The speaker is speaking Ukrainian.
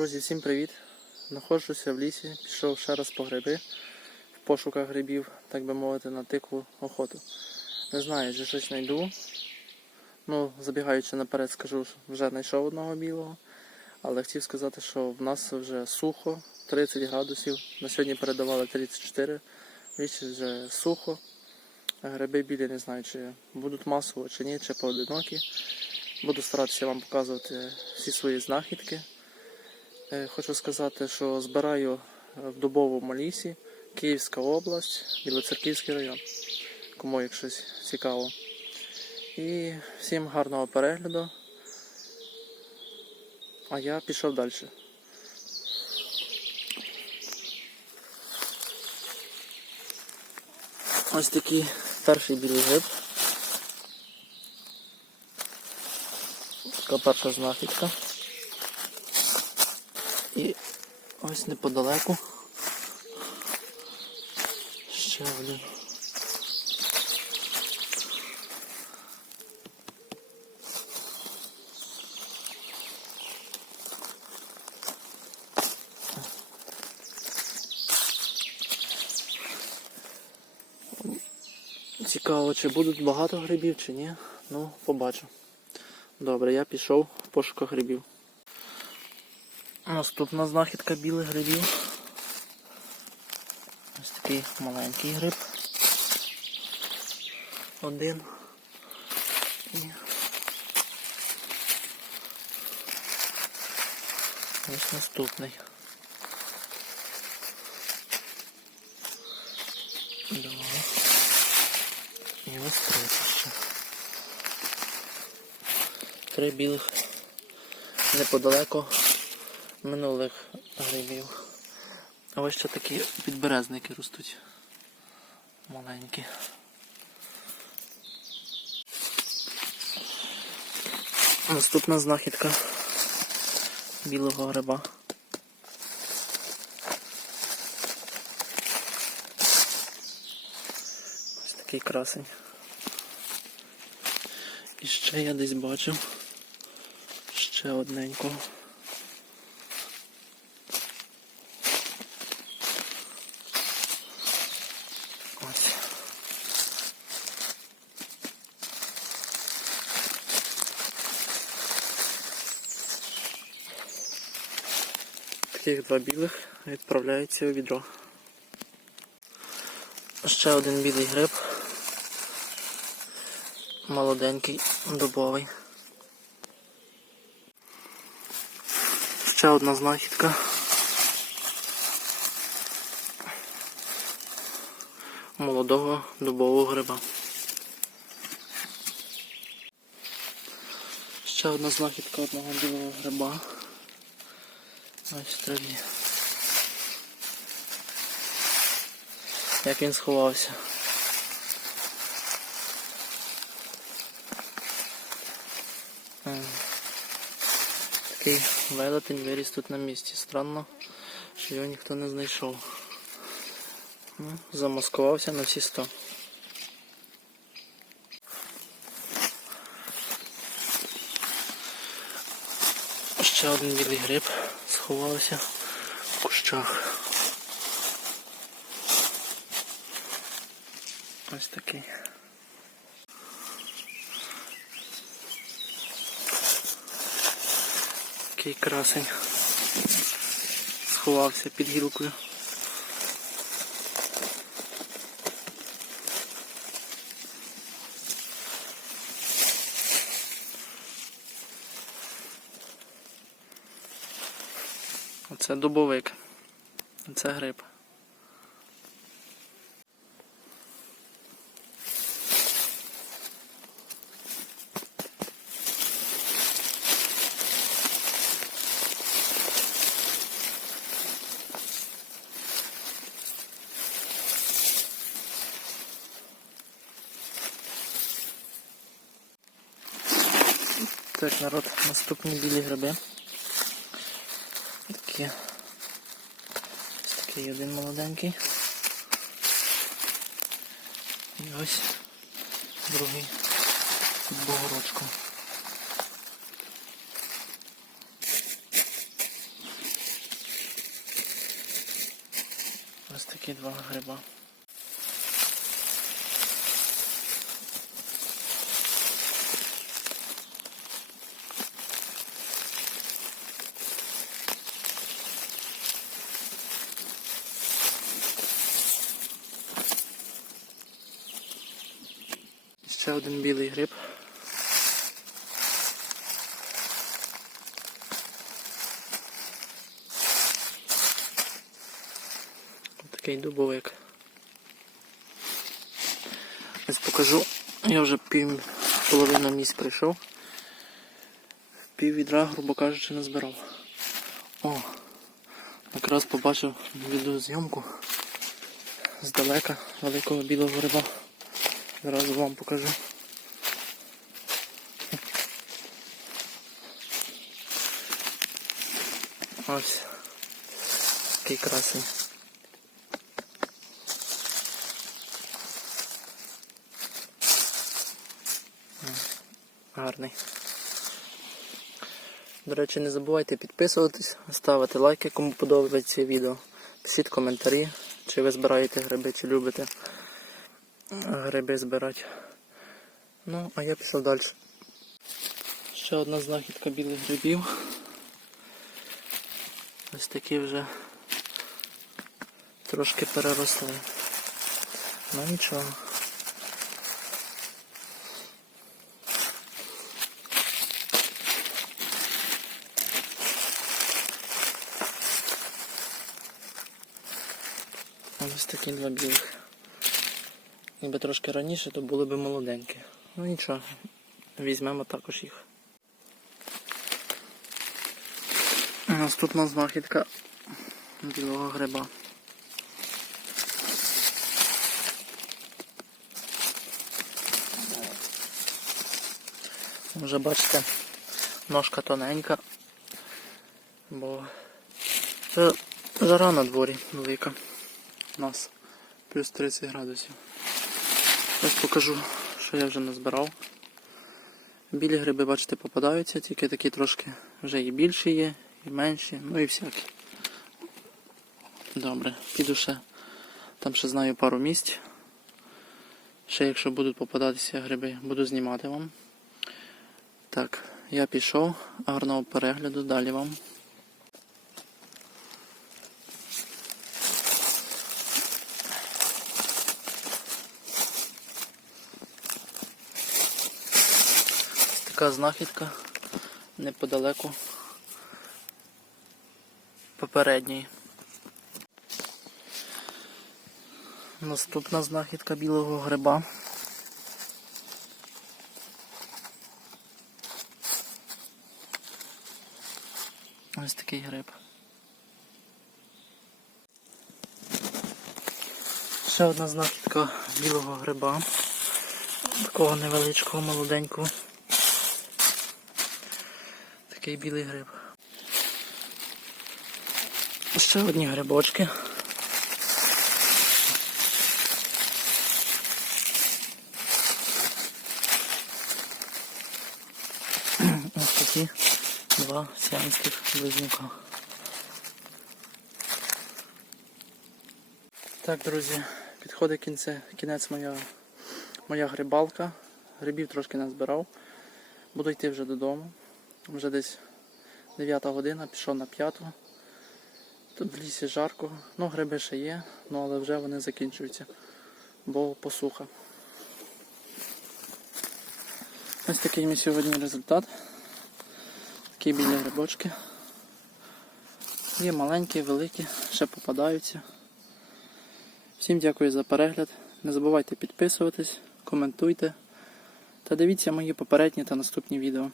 Друзі, всім привіт! Знаходжуся в лісі, пішов ще раз по гриби в пошуках грибів, так би мовити, на тикву охоту. Не знаю, чи щось знайду. Ну, забігаючи наперед, скажу, що вже знайшов одного білого. Але хотів сказати, що в нас вже сухо, 30 градусів. На сьогодні передавали 34. В лісі вже сухо. Гриби білі не знаю, чи будуть масово, чи ні, чи поодинокі. Буду старатися вам показувати всі свої знахідки. Е, Хочу сказати, що збираю е, в Дубовому лісі, Київська область, Білоцерківський район. Кому як щось цікаво. І всім гарного перегляду. А я пішов далі. Ось такий перший білий гриб. Така перша знахідка. І ось неподалеку. Ще один. Цікаво, чи будуть багато грибів, чи ні. Ну, побачу. Добре, я пішов в пошуках грибів. Наступна знахідка білих грибів. Ось такий маленький гриб. Один. І ось наступний. Два. І ось третій ще. Три білих неподалеко минулих грибів. А ось ще такі підберезники ростуть. Маленькі. Наступна знахідка білого гриба. Ось такий красень. І ще я десь бачив ще одненького. Таких два білих відправляються у відро. Ще один білий гриб. Молоденький, дубовий. Ще одна знахідка. молодого дубового гриба. Ще одна знахідка одного білого гриба. Ось траві. Як він сховався. Такий велетень виріс тут на місці. Странно, що його ніхто не знайшов. Ну, замаскувався на всі сто. Ще один білий гриб сховався в кущах. Ось такий. Такий красень. Сховався під гілкою. Оце дубовик. Це гриб. Так, народ, наступні білі гриби такі. Ось такий один молоденький. І ось другий під Богородком. Ось такі два гриба. Ще один білий гриб. Такий дубовик. Ось покажу. Я вже пів половину місць прийшов. Пів відра, грубо кажучи, не збирав. О! Якраз побачив відеозйомку здалека великого білого гриба. Зразу вам покажу. Ось. Такий красень. Гарний. До речі, не забувайте підписуватись, ставити лайки, кому подобається відео. Пишіть коментарі, чи ви збираєте гриби, чи любите гриби збирати. Ну, а я пішов далі. Ще одна знахідка білих грибів. Ось такі вже трошки переросли. Ну нічого. Ось такі два білих. Якби трошки раніше, то були б молоденькі. Ну нічого, візьмемо також їх. Наступна знахідка білого гриба. Вже бачите, ножка тоненька, бо це жара на дворі велика. У нас плюс 30 градусів. Ось покажу, що я вже назбирав. Білі гриби, бачите, попадаються, тільки такі трошки вже і більші є, і менші, ну і всякі. Добре, піду ще. Там ще знаю пару місць. Ще якщо будуть попадатися гриби, буду знімати вам. Так, я пішов, гарного перегляду, далі вам. Така знахідка неподалеку попередньої. Наступна знахідка білого гриба. Ось такий гриб. Ще одна знахідка білого гриба. Такого невеличкого, молоденького. Такий білий гриб. Ще одні грибочки. Ось такі два сіамських близнюка. Так, друзі, підходить кінце, кінець моя, моя грибалка. Грибів трошки назбирав. Буду йти вже додому. Вже десь 9 година, пішов на 5. Тут в лісі жарко. Ну, гриби ще є, ну але вже вони закінчуються, бо посуха. Ось такий мій сьогодні результат. Такі білі грибочки. Є маленькі, великі, ще попадаються. Всім дякую за перегляд. Не забувайте підписуватись, коментуйте та дивіться мої попередні та наступні відео.